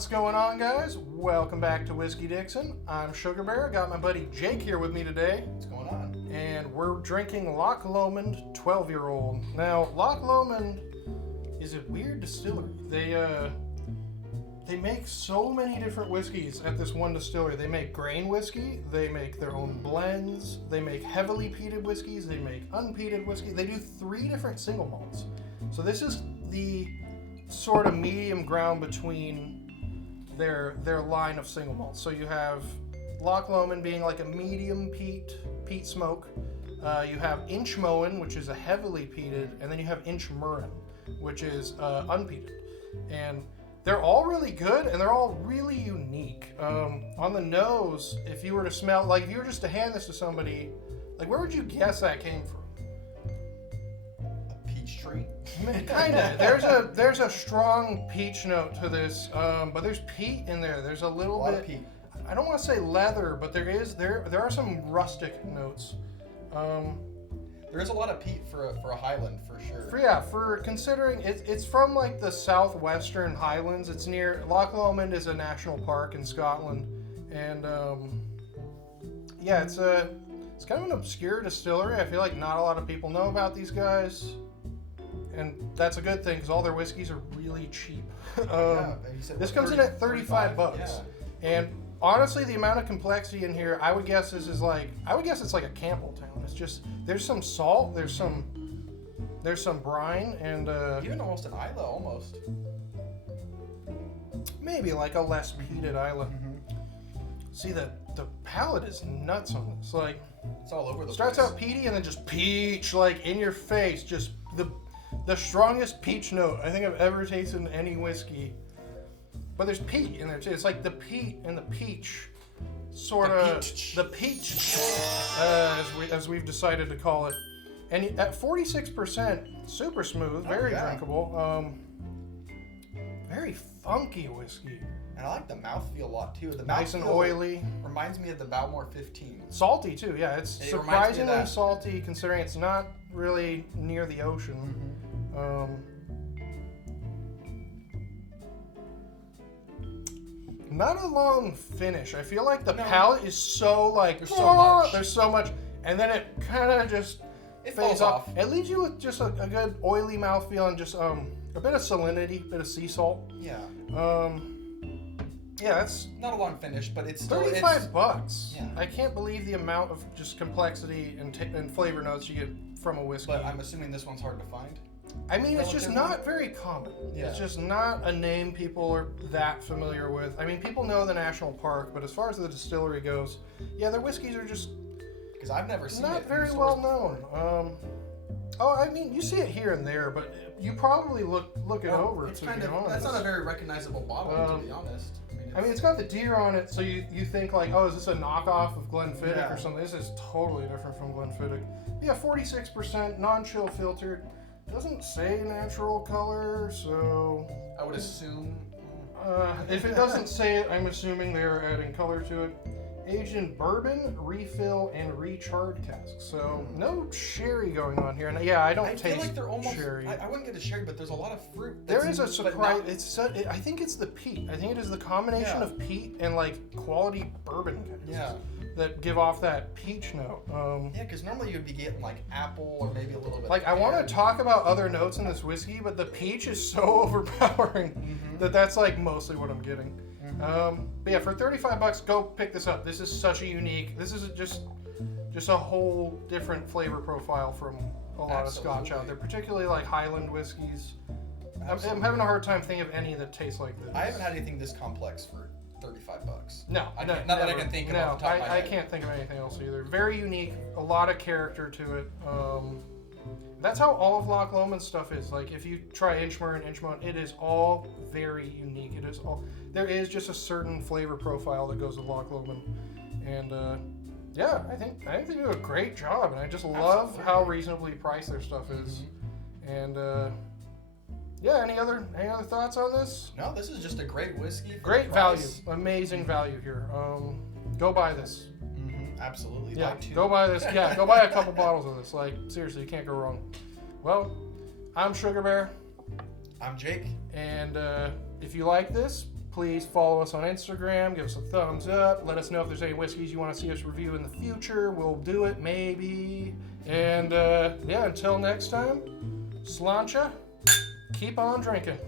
What's going on, guys? Welcome back to Whiskey Dixon. I'm Sugarbear. Got my buddy Jake here with me today. What's going on? And we're drinking Loch Lomond 12-year-old. Now, Loch Lomond is a weird distillery. They make so many different whiskeys at this one distillery. They make grain whiskey, they make their own blends, they make heavily peated whiskeys, they make unpeated whiskey. They do 3 different single malts. So this is the sort of medium ground between their line of single malts. So you have Loch Lomond being like a medium peat smoke. You have Inchmoen, which is a heavily peated, and then you have Inchmurren, which is unpeated. And they're all really good, and they're all really unique. On the nose, if you were to smell, like if you were just to hand this to somebody, like where would you guess that came from? Tree. Kind of. There's a strong peach note to this, but there's peat in there. There's a little bit. Of peat. I don't want to say leather, but there are some rustic notes. There is a lot of peat for a Highland for sure. For considering it's from like the southwestern Highlands. It's near Loch Lomond is a national park in Scotland, and it's kind of an obscure distillery. I feel like not a lot of people know about these guys. And that's a good thing because all their whiskeys are really cheap. This comes in at $35. Yeah. And honestly, the amount of complexity in here, I would guess it's like a Campbelltown. It's just there's some salt, there's some brine, and even almost an Isla, almost. Maybe like a less peated Isla. Mm-hmm. See, the palate is nuts on this. Like it's all over the starts place. Out peaty and then just peach like in your face, just the strongest peach note I think I've ever tasted in any whiskey. But there's peat in there too. It's like the peat and the peach, sort of the peat-ch, as we've decided to call it. And at 46%, super smooth, very drinkable, very funky whiskey. And I like the mouthfeel a lot too. The nice and oily. Reminds me of the Balmore 15. Salty too, yeah. It's surprisingly salty considering it's not really near the ocean. Mm-hmm. Not a long finish. I feel like the palate is so like there's so much, and then it kind of just fades off. It leaves you with just a good oily mouthfeel and just a bit of salinity, a bit of sea salt. Yeah. Yeah, it's not a long finish, but it's still $35. Yeah. I can't believe the amount of just complexity and flavor notes you get from a whiskey. But I'm assuming this one's hard to find. I mean, it's just not very common. Yeah. It's just not a name people are that familiar with. I mean, people know the national park, but as far as the distillery goes, yeah, their whiskeys are just because I've never seen not very well known. I mean, you see it here and there, but you probably look it over. It's kind of that's not a very recognizable bottle, to be honest. I mean, it's got the deer on it, so you think like, oh, is this a knockoff of Glenfiddich or something? This is totally different from Glenfiddich. Yeah, 46%, non-chill filtered. Doesn't say natural color, so I would assume. If it doesn't say it, I'm assuming they're adding color to it. Aged in bourbon, refill, and recharred casks. So no sherry going on here. And yeah, I taste feel like they're almost, sherry. I wouldn't get a sherry, but there's a lot of fruit. There is a surprise. I think it's the peat. I think it is the combination of peat and like quality bourbon casks that give off that peach note. Because normally you'd be getting like apple or maybe a little bit. Like I want to talk about other notes in this whiskey, but the peach is so overpowering that's like mostly what I'm getting. But yeah, for $35, go pick this up. This is such a unique. This is just a whole different flavor profile from a lot of Scotch out there, particularly like Highland whiskeys. I'm having a hard time thinking of any that taste like this. I haven't had anything this complex for $35. Not that I can think of off the top of my head. I can't think of anything else either. Very unique, a lot of character to it. That's how all of Loch Lomond stuff is. Like if you try Inchmurren and Inchmoen, it is all very unique. There is just a certain flavor profile that goes with Loch Lomond, and I think they do a great job. And I just love how reasonably priced their stuff is. And any other thoughts on this? No, this is just a great whiskey. Great value, amazing value here. Go buy this. Absolutely. Yeah, go buy this. Yeah, go buy a couple bottles of this. Like, seriously, you can't go wrong. Well, I'm Sugarbear. I'm Jake. And if you like this, Please follow us on Instagram. Give us a thumbs up. Let us know if there's any whiskeys you want to see us review in the future. We'll do it, maybe. And yeah, until next time, sláinte. Keep on drinking.